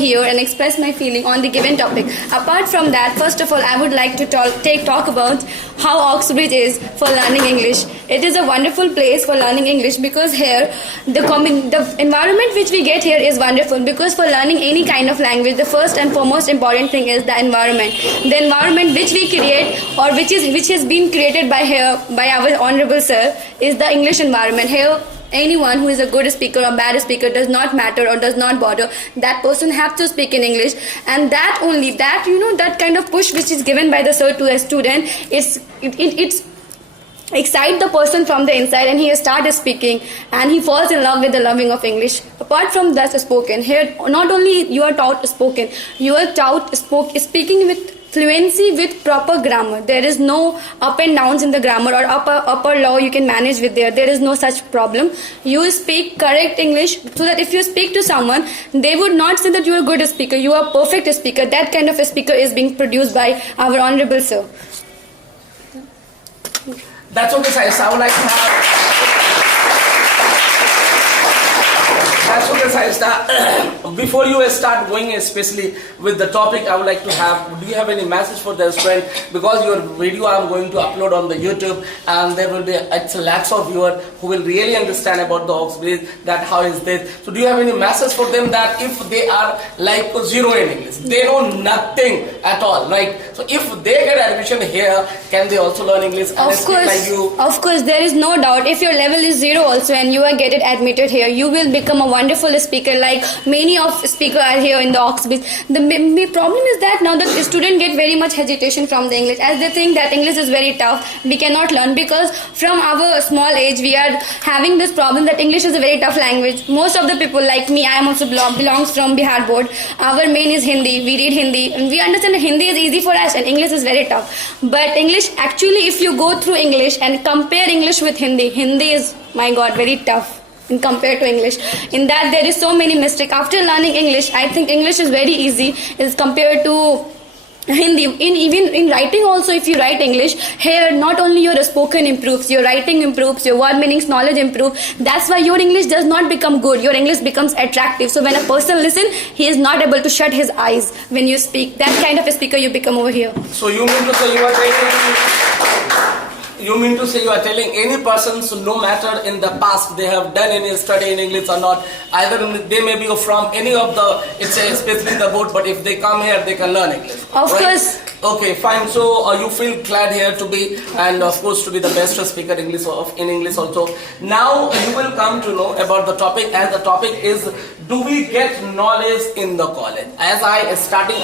here and express my feeling on the given topic. Apart from that, first of all, I would like to talk about how Oxbridge is for learning English. It is a wonderful place for learning English because here the environment which we get here is wonderful, because for learning any kind of language, the first and foremost important thing is the environment. The environment which we create, or which has been created by our honorable sir, is the English environment. Here anyone who is a good speaker or bad speaker does not matter or does not bother. That person have to speak in English, and that kind of push which is given by the sir to a student, it's excite the person from the inside, and he starts speaking and he falls in love with the loving of English. Apart from that spoken, here not only you are taught spoken, you are taught speaking with fluency with proper grammar. There is no up and downs in the grammar, or upper low you can manage with there. There is no such problem. You speak correct English, so that if you speak to someone, they would not say that you are a good speaker, you are a perfect speaker. That kind of a speaker is being produced by our honorable sir. That's okay, Shayesta. I would like to have. That's okay, Shayesta. Before you start going, especially with the topic, I would like to have. Do you have any message for the student? Because your video I'm going to upload on the YouTube, and there will be lots of viewers who will really understand about the Oxbridge. That how is this? So, do you have any message for them that if they are like zero in English, they know nothing at all, right? So, if they get admission here, can they also learn English? Of course, there is no doubt. If your level is zero also and you are getting admitted here, you will become a wonderful speaker. Like many of speakers are here in the Oxbridge. The problem is that now the student get very much hesitation from the English, as they think that English is very tough. We cannot learn, because from our small age we are having this problem that English is a very tough language. Most of the people like me, I am also belongs from Bihar board. Our main is Hindi. We read Hindi and we understand that Hindi is easy for us and English is very tough. But English, actually, if you go through English and compare English with Hindi, Hindi is, my God, very tough compared to English. In that there is so many mistakes. After learning English, I think English is very easy as compared to Hindi. Even in writing also, if you write English, here not only your spoken improves, your writing improves, your word meanings knowledge improves. That's why your English does not become good, your English becomes attractive. So when a person listens, he is not able to shut his eyes when you speak. That kind of a speaker you become over here. So you mean to say you are telling any person, so no matter in the past they have done any study in English or not, either they may be from any of the, especially the board, but if they come here, they can learn English. Of course. Okay, fine. So you feel glad here to be, and of course to be the best speaker in English also. Now you will come to know about the topic, and the topic is, do we get knowledge in the college? As I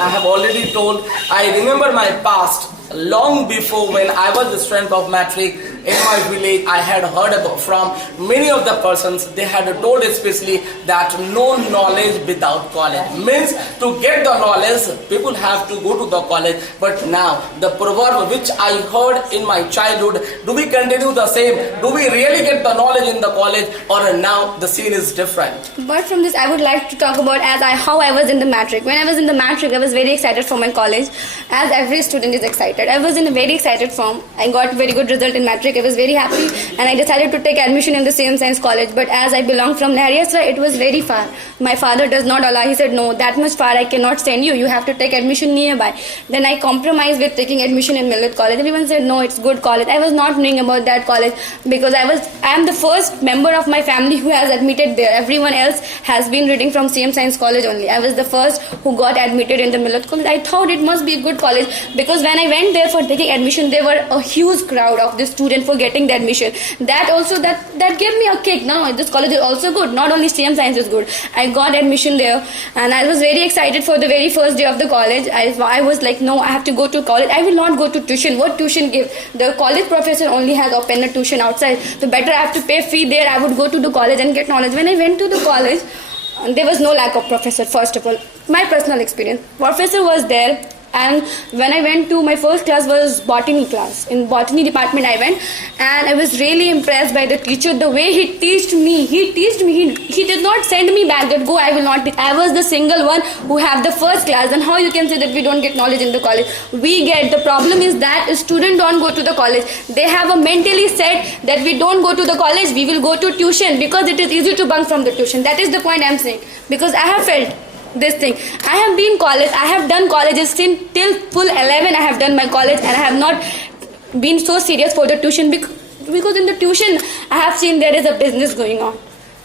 have already told, I remember my past. Long before, when I was the student of matric in my village, I had heard about from many of the persons. They had told especially that no knowledge without college. Means to get the knowledge, people have to go to the college. But now the proverb which I heard in my childhood, do we continue the same? Do we really get the knowledge in the college, or now the scene is different? But from this, I would like to talk about how I was in the matric. When I was in the matric, I was very excited for my college, as every student is excited. I was in a very excited form. I got very good result in matric. I was very happy, and I decided to take admission in the same science college. But as I belong from Shayesta, it was very far. My father does not allow. He said, no, that much far I cannot send you. You have to take admission nearby. Then I compromised with taking admission in Millet College. Everyone said, no, it's good college. I was not knowing about that college, because I am the first member of my family who has admitted there. Everyone else has been reading from same science college only. I was the first who got admitted in the Millet College. I thought it must be a good college, because when I went there for taking admission, there were a huge crowd of the student for getting the admission. That gave me a kick. Now this college is also good. Not only CM Science is good. I got admission there, and I was very excited for the very first day of the college. I was like, no, I have to go to college. I will not go to tuition. What tuition give? The college professor only has opened a tuition outside. So better I have to pay fee there. I would go to the college and get knowledge. When I went to the college, there was no lack of professor. First of all, my personal experience, professor was there. And when I went to my first class was botany class. In botany department I went, and I was really impressed by the teacher, the way he teached me. He did not send me back that go, I will not. I was the single one who have the first class. And how you can say that we don't get knowledge in the college? We get. The problem is that students don't go to the college. They have a mentally set that we don't go to the college, we will go to tuition, because it is easy to bunk from the tuition. That is the point I am saying. Because I have felt this thing. I have been college. I have done colleges till full 11. I have done my college, and I have not been so serious for the tuition because in the tuition I have seen there is a business going on.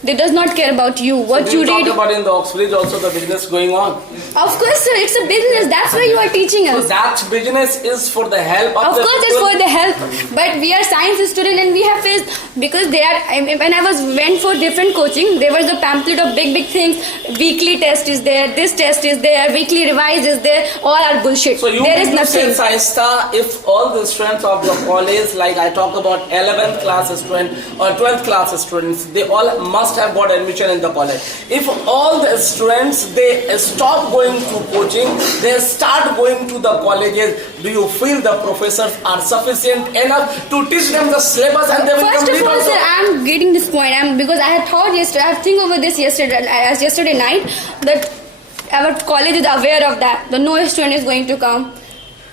They does not care about you, what So you talk read. about in the Oxbridge also the business going on. Of course, sir, it's a business. That's why you are teaching So us. that business is for the help of Of the course, it's people. for the help. But we are science student and we have faced because they are. When I went for different coaching, there was a pamphlet of big things. Weekly test is there. This test is there. Weekly revise is there. All are bullshit. So you there is mean to say, nothing. Shayesta, if all the students of the college, like I talk about 11th class student or 12th class students, they all must have got admission in the college. If all the students, they stop going to coaching, they start going to the colleges, do you feel the professors are sufficient enough to teach them the syllabus and they will First complete of all, also? sir, I'm getting this point. Because I had thought yesterday, I have think over this yesterday night, that our college is aware of that. The no student is going to come.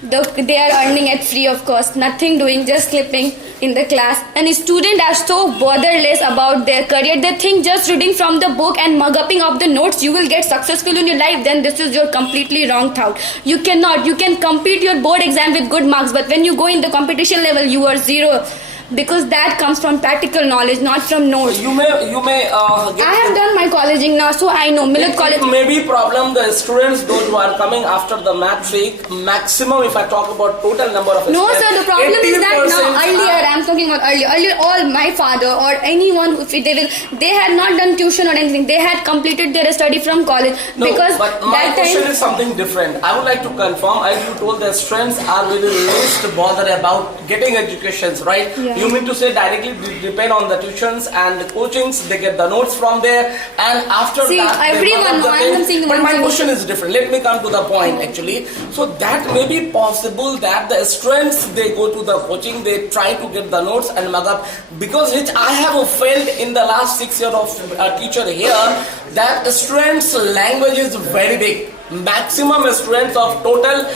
They are earning at free of cost, nothing doing, just sleeping in the class. And students are so borderless about their career. They think just reading from the book and mug upping of the notes, you will get successful in your life. Then this is your completely wrong thought. You cannot. You can complete your board exam with good marks, but when you go in the competition level, you are zero. Because that comes from practical knowledge, not from notes. You may get I have done my colleging now, so I know. Millet College. It may be problem the students, those who are coming after the matric, maximum if I talk about total number of No, students, sir, the problem is that now, 80% earlier, I'm talking about earlier, all my father or anyone, they had not done tuition or anything. They had completed their study from college. No, because but my that question time, is something different. I would like to confirm, as you told, the students are very least bothered about getting educations, right? Yeah. You mean to say directly depend on the tuitions and the coachings, they get the notes from there, and after See, that, they everyone, work no, up the I'm thing. saying But one my thing. question is different. Let me come to the point actually. So that may be possible that the students, they go to the coaching, they try to get the notes and mug up, because which I have felt in the last 6 years of teacher here, that students' language is very big. Maximum students of total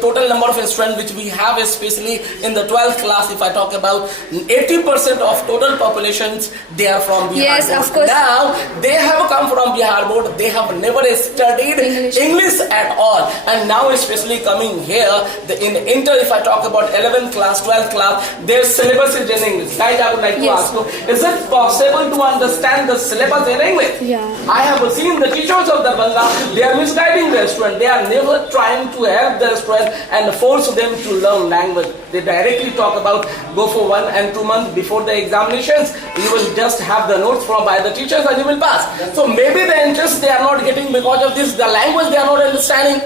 total number of students which we have, especially in the 12th class, if I talk about 80% of total populations, they are from Bihar Yes, board. of course. Now they have come from Bihar board, they have never studied English at all, and now especially coming here in inter, if I talk about 11th class, 12th class, their syllabus is in English. Guys, I would like to Yes. ask you, is it possible to understand the syllabus in English? Yeah. I have seen the teachers of the Banga, they are misguiding the student. They are never trying to help the student and force them to learn language. They directly talk about go for 1 and 2 months before the examinations. You will just have the notes from by the teachers and you will pass. So maybe the interest they are not getting because of this, the language they are not understanding.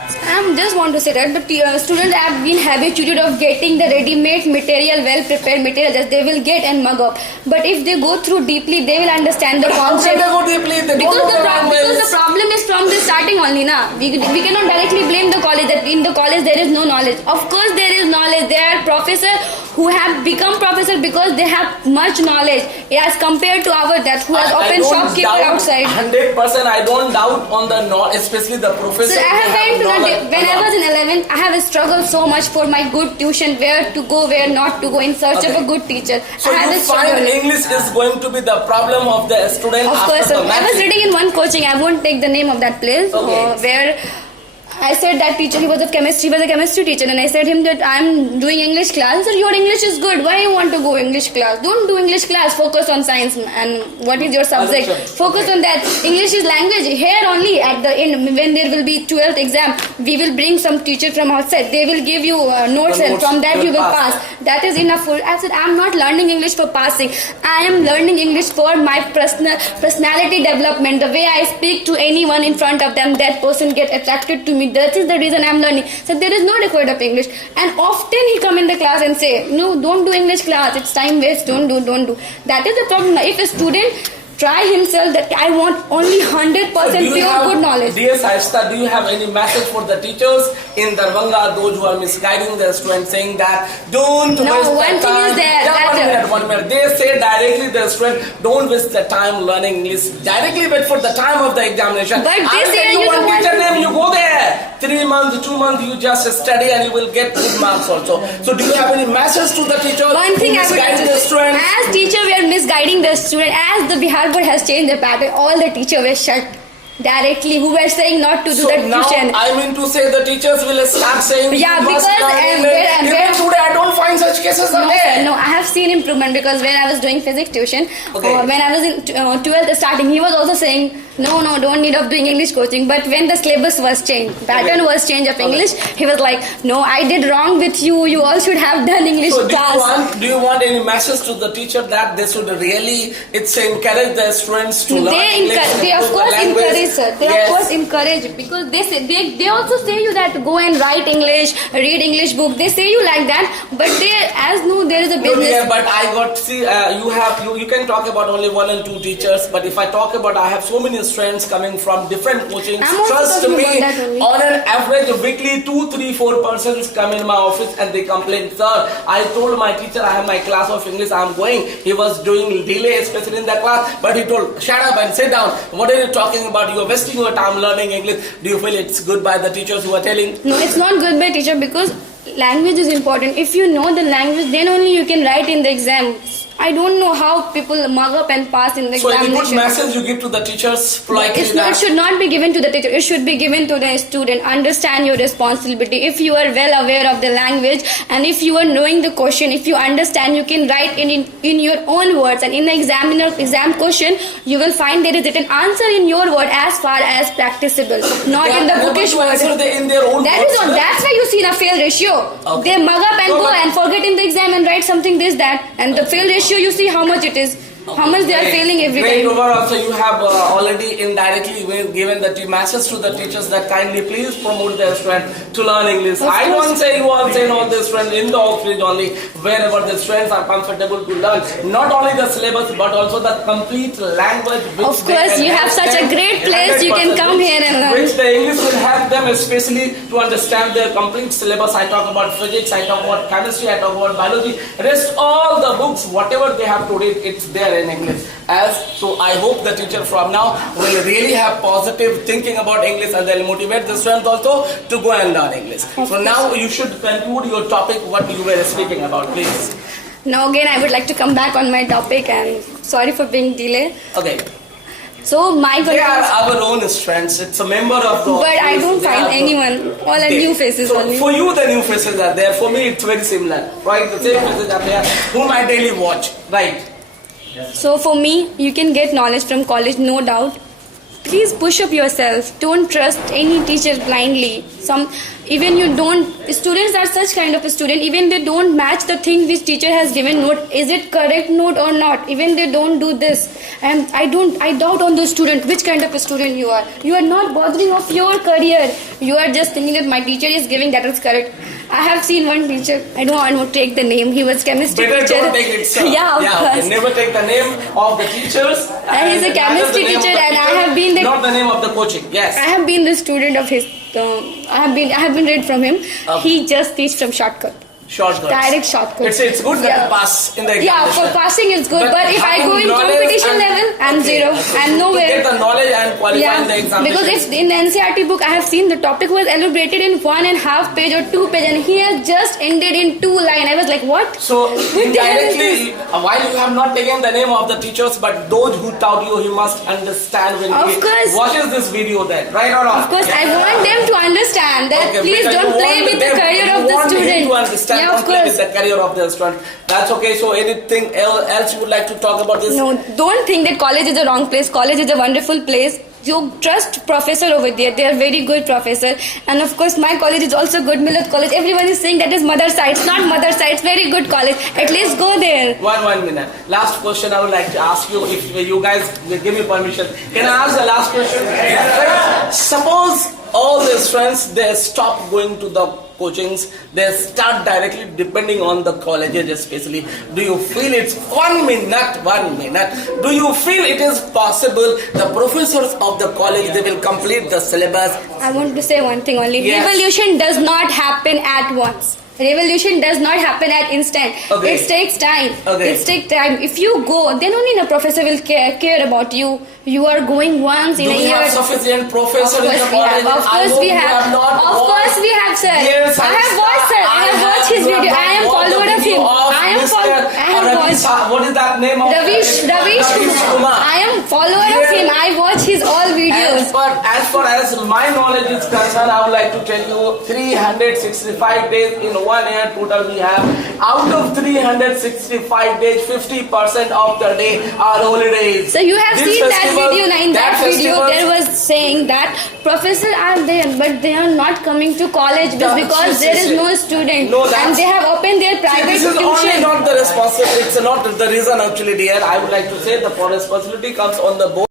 I just want to say that the students have been habituated of getting the ready-made material, well-prepared material that they will get and mug up. But if they go through deeply, they will understand the How can concept. they go deeply? They don't Because know the, the language. because the problem is from the starting only, na. We cannot directly blame the college that in the college there is no knowledge. Of course there is knowledge. There are professors who have become professor because they have much knowledge as compared to our that who has opened shopkeeper outside. 100%, I don't doubt on the knowledge, especially the professor. So I have they went to knowledge. when I was in 11th, I have struggled so much for my good tuition, where to go, where not to go, in search of Okay. a good teacher. So I had you a find struggle. English is going to be the problem of the student Of after course, the sir. I was matric. reading in one coaching. I won't take the name of that place. Okay. Where I said that teacher, he was a chemistry teacher, and I said him that I'm doing English class. Sir, your English is good. Why you want to go English class? Don't do English class. Focus on science and what is your subject. Understood. Focus on that. English is language. Here only at the end, when there will be 12th exam, we will bring some teacher from outside. They will give you notes, The and notes, from that you'll you will pass. pass. That is enough for. I said I'm not learning English for passing. I am learning English for my personality development. The way I speak to anyone in front of them, that person get attracted to me. That is the reason I'm learning. So there is no record of English. And often he come in the class and say, no, don't do English class. It's time waste. Don't do. That is the problem. If a student try himself that I want only 100% pure good knowledge. Dear Shayesta, do you have any message for the teachers in Darbhanga, those who are misguiding their students, saying that don't No, waste one the thing time? is there, Yeah, that- one minute. They say directly the student, don't waste the time learning English. Directly wait for the time of the examination. But I this will year tell you you one don't teacher want- name, you go there. 3 months, 2 months, you just study and you will get good marks also. So do you have any message to the teachers One thing who I would misguide like the to students? as teacher we are misguiding the student. As the Bihar board has changed the pattern, all the teacher were shut. directly, who were saying not to do So that now tuition. I mean to say the teachers will start saying Yeah, you must because, learn English. Even today I don't find such cases No, again. no, I have seen improvement because when I was doing physics tuition, Okay. or when I was in 12th starting, he was also saying, no, don't need of doing English coaching. But when the syllabus was changed, pattern was changed of English, he was like, no, I did wrong with you. You all should have done English So class. do you want any message to the teacher that they should really encourage their students to learn English? They of improve the course language? encourage, sir. They Yes. of course encourage, because they say they also say you that go and write English, read English book. They say you like that, but they as no there is a No, business. yeah, but I got see you can talk about only one and two teachers, but if I talk about I have so many students coming from different coachings. I'm also Trust talking me, about that only. on an average weekly 2, 3, 4 persons come in my office and they complain, sir, I told my teacher I have my class of English, I am going. He was doing delay, especially in the class, but he told, shut up and sit down. What are you talking about? You are wasting your time learning English. Do you feel it's good by the teachers who are telling? No, it's not good by teacher, because language is important. If you know the language, then only you can write in the exam. I don't know how people mug up and pass in the So any examination. good message you give to the teachers politely? It should not be given to the teacher. It should be given to the student. Understand your responsibility. If you are well aware of the language, and if you are knowing the question, if you understand, you can write in your own words, and in the exam question, you will find there is written answer in your word as far as practicable, not in the bookish word. Answer in their own That words, is all. That's why you see the fail ratio. Okay. They mug up and No, go but- and forget in the exam and write something this that, and the fail ratio you see how much it is. How much they are failing every Great. time. Overall, so you have already indirectly given the message to the teachers that kindly please promote their students to learn English. Of I course. don't say you are saying all the students in the Oxbridge only, wherever the students are comfortable to learn not only the syllabus but also the complete language. Which Of course, you have such a great place, you can come here and learn. Which the English will help them especially to understand their complete syllabus. I talk about physics, I talk about chemistry, I talk about biology. Rest all the books, whatever they have to read, it's there in English. So I hope the teacher from now will really have positive thinking about English, and they'll motivate the students also to go and learn English. So now you should conclude your topic, what you were speaking about, please. Now again, I would like to come back on my topic, and sorry for being delayed. Okay. So my They are conclusion, our own strengths. It's a member of the but I don't They find have- anyone. All are new faces So only. for you, the new faces are there. For me, it's very similar. Right? The same faces are there whom I daily watch. Right? So for me, you can get knowledge from college, no doubt. Please push up yourself. Don't trust any teacher blindly. Even you don't. Students are such kind of a student. Even they don't match the thing which teacher has given note. Is it correct note or not? Even they don't do this. And I doubt on the student. Which kind of a student you are? You are not bothering of your career. You are just thinking that my teacher is giving, that is correct. I have seen one teacher. I don't want to take the name. He was chemistry Better teacher. don't take it, sir. Yeah, of okay. course. Never take the name of the teachers. And he's a neither chemistry the name of teacher, the and I teacher, have been the- not the name of the coaching. Yes. I have been the student of his. I have been read from him. Okay. He just teach from shortcut. Shortcuts. Direct shortcuts. It's good that Yeah. you pass in the exam. Yeah, for passing it's good, but if I having go in knowledge competition and- level, I'm okay. zero. I'm To nowhere. get the knowledge and qualify in the Yeah, exam. because if in the NCRT book I have seen the topic was elaborated in 1.5 page or 2 page, and he has just ended in 2 line. I was like, what? So What the hell is indirectly, while you have not taken the name of the teachers, but those who taught you, he must understand when Of he course. watches this video then, right or not? Of course, I want them to understand that Okay, please because don't you play want with the them- career you of the want him student. to understand, Yeah, don't of play with course. the career of the student. That's okay. So anything else you would like to talk about this? No, don't think that college is a wrong place. College is a wonderful place. You trust professor over there. They are very good professor. And of course, my college is also good. Millet College. Everyone is saying that is mother side. It's not mother side. It's very good college. At least go there. One minute. Last question I would like to ask you, if you guys will give me permission. Can I ask the last question? Suppose all these friends, they stop going to the coachings, they start directly depending on the colleges especially. Do you feel it's 1 minute, do you feel it is possible the professors of the college, they will complete the syllabus? I want to say one thing only. Yes. Revolution does not happen at once. Revolution does not happen at instant. Okay. It takes time. Okay. It takes time. If you go, then only the professor will care about you. You are going once in Do a we year. have sufficient professors in the Of course we college? have. Of I course hope we you have. not Of watched. course we have, sir. Yes, I have watched, sir. I have watched his you have video. not I am watched the follower of video him. of I am Mr. have watched. What is that name of Ravish Kumar. I am follower of him. I watch his all videos. As far as my knowledge is concerned, I would like to tell you 365 days in 1 year total we have. Out of 365 days, 50% of the day are holidays. So you have This seen that festival- video. In that video, festival- there was saying that professors are there, but they are not coming to college because there is no student, No, that's- and they have opened their private This is only tuition. not the responsibility. It's not the reason actually, dear. I would like to say the responsibility comes on the board.